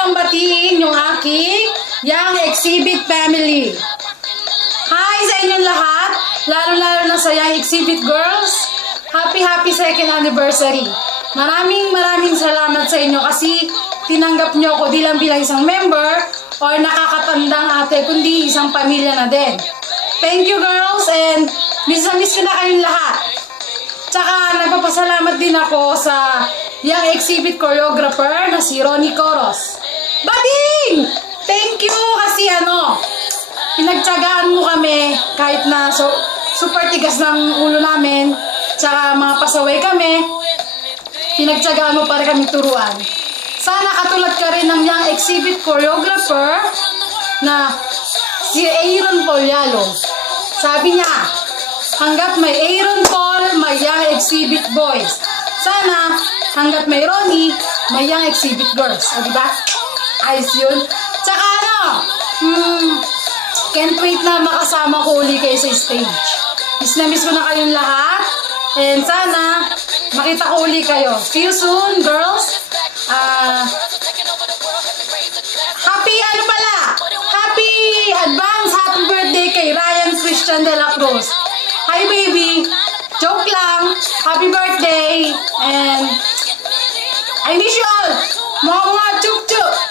lang batiin yung aking Young Exhibit family. Hi sa inyong lahat, lalo-lalo na sa Young Exhibit girls. Happy 2nd anniversary. Maraming salamat sa inyo kasi tinanggap nyo ako di lang bilang isang member or nakakatandang ate, kundi isang pamilya na din. Thank you girls, and miss na miss ko na kayong lahat. Tsaka nagpapasalamat din ako sa Young Exhibit choreographer na si Ronnie Coros. Bading! Thank you kasi pinagtsagaan mo kami kahit na super tigas ng ulo namin. Tsaka mga pasaway kami, pinagtsagaan mo para kami turuan. Sana katulad ka rin ng Young Exhibit choreographer na si Aaron Polyalo. Sabi niya, hanggat may Aaron Paul, may Young Exhibit boys. Sana, hanggat may Ronnie, may Young Exhibit girls. O diba? Ayos yun. Tsaka can't wait na makasama ko uli kayo sa stage. Miss na miss ko na kayong lahat. And sana, makita ko uli kayo. See you soon, girls. Happy advance happy birthday kay Ryan Christian de la Cruz. Hi baby, joke lang. Happy birthday. And I miss you all. Mga chup chup.